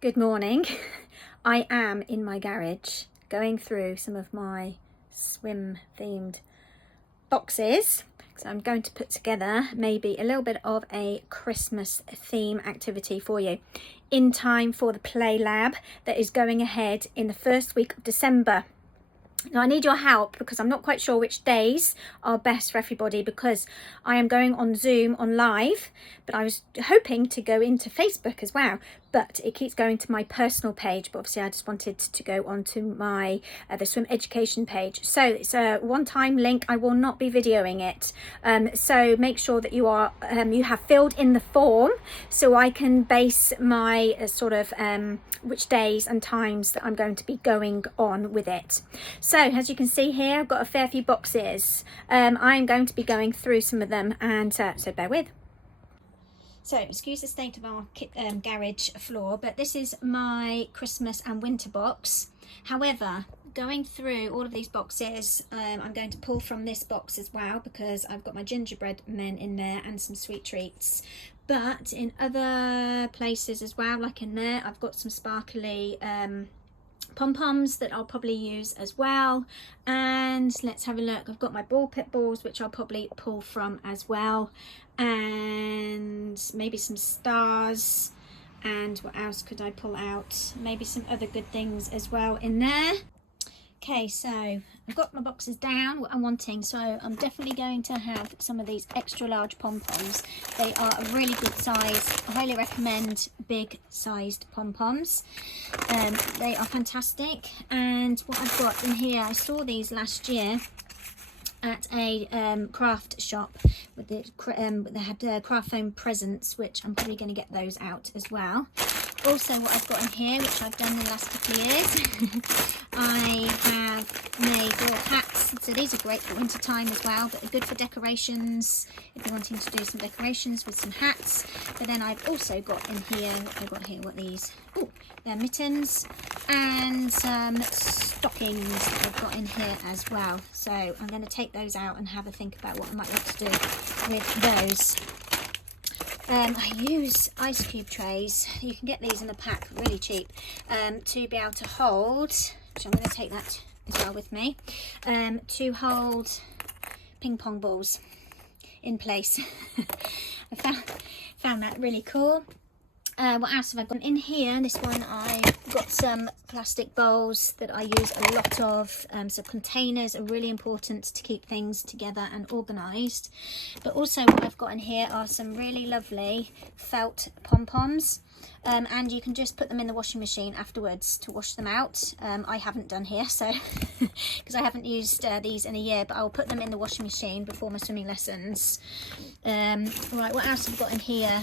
Good morning. I am in my garage going through some of my swim themed boxes. So I'm going to put together maybe a little bit of a Christmas theme activity for you in time for the Play Lab that is going ahead in the first week of December. Now I need your help because I'm not quite sure which days are best for everybody, because I am going on Zoom on live, but I was hoping to go into Facebook as well, but it keeps going to my personal page. But obviously I just wanted to go onto my the swim education page. So it's a one-time link. I will not be videoing it, so make sure that you are you have filled in the form so I can base my which days and times that I'm going to be going on with it. So as you can see here, I've got a fair few boxes. I'm going to be going through some of them, and so bear with. So excuse the state of our garage floor, but this is my Christmas and winter box. However, going through all of these boxes, I'm going to pull from this box as well, because I've got my gingerbread men in there and some sweet treats. But in other places as well, like in there, I've got some sparkly pom-poms that I'll probably use as well. And let's have a look. I've got my ball pit balls, which I'll probably pull from as well, and maybe some stars. And what else could I pull out? Maybe some other good things as well in there. Okay, so I've got my boxes down, what I'm wanting. So I'm definitely going to have some of these extra large pom-poms. They are a really good size. I highly recommend big sized pom-poms. They are fantastic. And what I've got in here, I saw these last year at a craft shop with they had craft foam presents, which I'm probably going to get those out as well. Also, what I've got in here, which I've done in the last couple of years, I have made little hats. So these are great for winter time as well, but they're good for decorations if you're wanting to do some decorations with some hats. But then I've also got in here, what are these? Oh, they're mittens and some stockings that I've got in here as well. So I'm going to take those out and have a think about what I might want to do with those. I use ice cube trays. You can get these in a pack really cheap, to be able to hold, which I'm going to take that as well with me, to hold ping pong balls in place. I found that really cool. What else have I got in here? This one, I've got some plastic bowls that I use a lot of. So containers are really important to keep things together and organised. But also what I've got in here are some really lovely felt pom-poms. And you can just put them in the washing machine afterwards to wash them out. I haven't done here, so because I haven't used these in a year, but I'll put them in the washing machine before my swimming lessons. Right, what else have I got in here?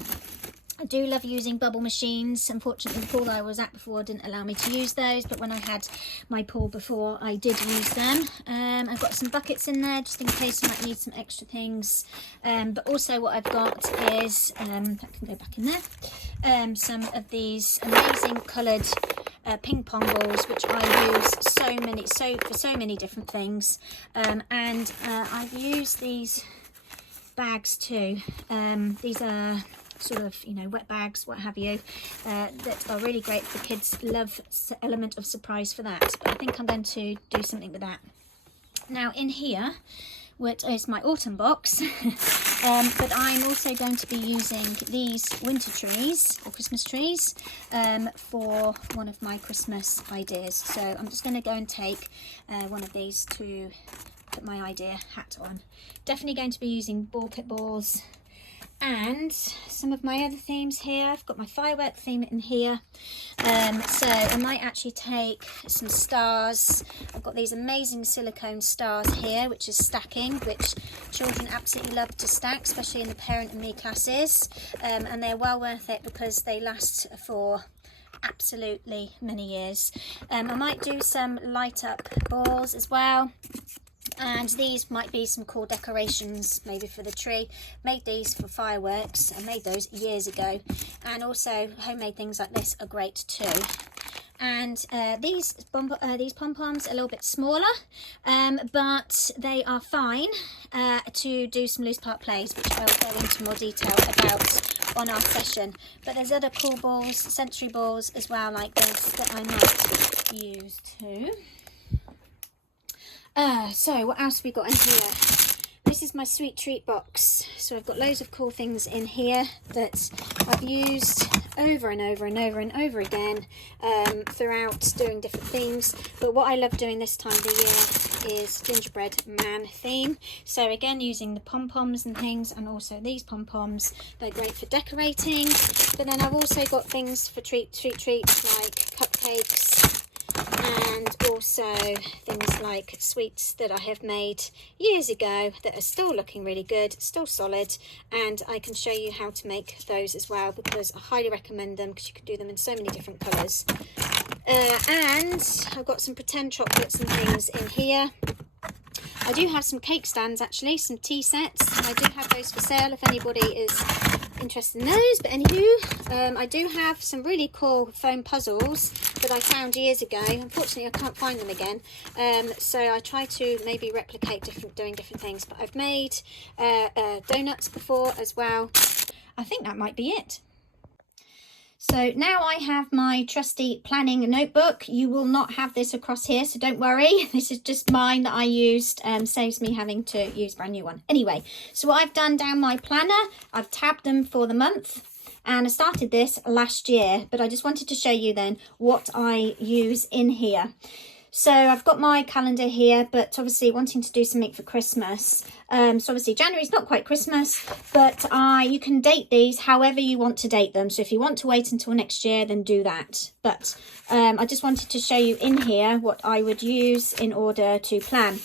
I do love using bubble machines. Unfortunately, the pool that I was at before didn't allow me to use those, but when I had my pool before, I did use them. I've got some buckets in there just in case I might need some extra things. But also what I've got is, that can go back in there, some of these amazing coloured ping pong balls, which I use for so many different things. And I've used these bags too. These are sort of, wet bags, what have you, that are really great for kids. Love element of surprise for that, but I think I'm going to do something with that. Now in here, which is my autumn box, but I'm also going to be using these winter trees or Christmas trees for one of my Christmas ideas. So I'm just going to go and take one of these to put my idea hat on. Definitely going to be using ball pit balls. And some of my other themes here, I've got my firework theme in here, so I might actually take some stars. I've got these amazing silicone stars here, which is stacking, which children absolutely love to stack, especially in the parent and me classes, and they're well worth it because they last for absolutely many years. I might do some light up balls as well. And these might be some cool decorations maybe for the tree. Made these for fireworks. I made those years ago. And also homemade things like this are great too. And these pom-poms are a little bit smaller, but they are fine to do some loose part plays, which I will go into more detail about on our session. But there's other cool balls, sensory balls as well like this that I might use too. So what else have we got in here? This is my sweet treat box. So I've got loads of cool things in here that I've used over and over and over and over again throughout doing different themes. But what I love doing this time of the year is gingerbread man theme. So again, using the pom-poms and things, and also these pom-poms, they're great for decorating. But then I've also got things for treats like cupcakes, and also things like sweets that I have made years ago that are still looking really good, still solid, and I can show you how to make those as well, because I highly recommend them because you can do them in so many different colours. And I've got some pretend chocolates and things in here. I do have some cake stands, actually, some tea sets. I do have those for sale if anybody is interested in those. But anywho, I do have some really cool foam puzzles that I found years ago. Unfortunately, I can't find them again. So I try to maybe replicate doing different things. But I've made donuts before as well. I think that might be it. So now I have my trusty planning notebook. You will not have this across here, so don't worry. This is just mine that I used, saves me having to use a brand new one. Anyway, so what I've done down my planner, I've tabbed them for the month, and I started this last year, but I just wanted to show you then what I use in here. So I've got my calendar here, but obviously wanting to do something for Christmas. So obviously January's not quite Christmas, but you can date these however you want to date them. So if you want to wait until next year, then do that. But I just wanted to show you in here what I would use in order to plan.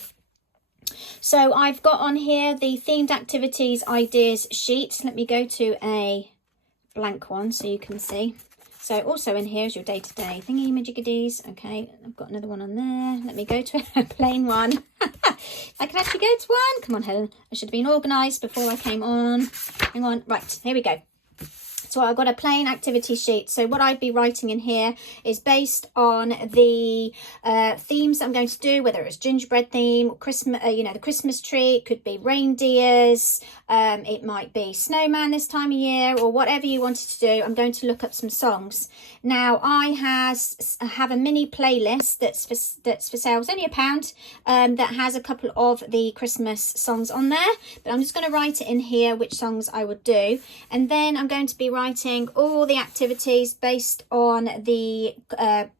So I've got on here the themed activities ideas sheet. Let me go to a blank one so you can see. So also in here is your day-to-day thingy-majiggies. Okay, I've got another one on there. Let me go to a plain one. I can actually go to one. Come on, Helen. I should have been organised before I came on. Hang on. Right, here we go. So I've got a plain activity sheet. So what I'd be writing in here is based on the themes I'm going to do, whether it's gingerbread theme, Christmas, the Christmas tree, it could be reindeers, it might be snowman this time of year, or whatever you wanted to do. I'm going to look up some songs. Now I have a mini playlist that's for sale. It's only £1, that has a couple of the Christmas songs on there, but I'm just going to write it in here which songs I would do, and then I'm going to be writing all the activities based on the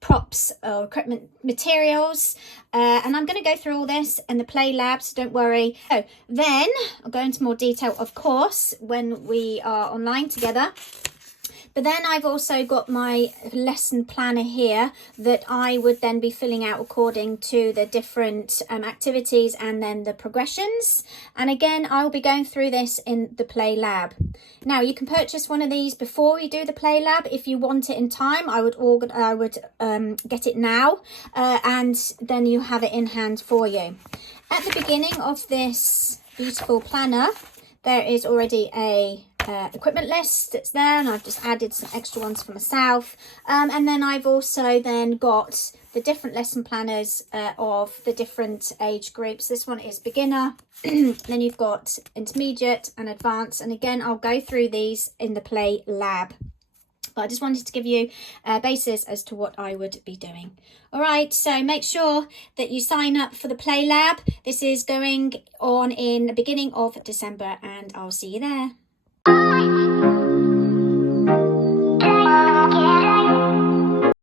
props or equipment materials, and I'm going to go through all this in the play lab, so don't worry. So then I'll go into more detail, of course, when we are online together. But then I've also got my lesson planner here that I would then be filling out according to the different activities and then the progressions. And again, I'll be going through this in the Play Lab. Now, you can purchase one of these before you do the Play Lab. If you want it in time, I would get it now, and then you have it in hand for you. At the beginning of this beautiful planner, there is already a equipment list that's there, and I've just added some extra ones for myself, and then I've also then got the different lesson planners of the different age groups. This one is beginner, then you've got intermediate and advanced, and again I'll go through these in the Play Lab. But I just wanted to give you a basis as to what I would be doing. All right, so make sure that you sign up for the Play Lab. This is going on in the beginning of December, and I'll see you there.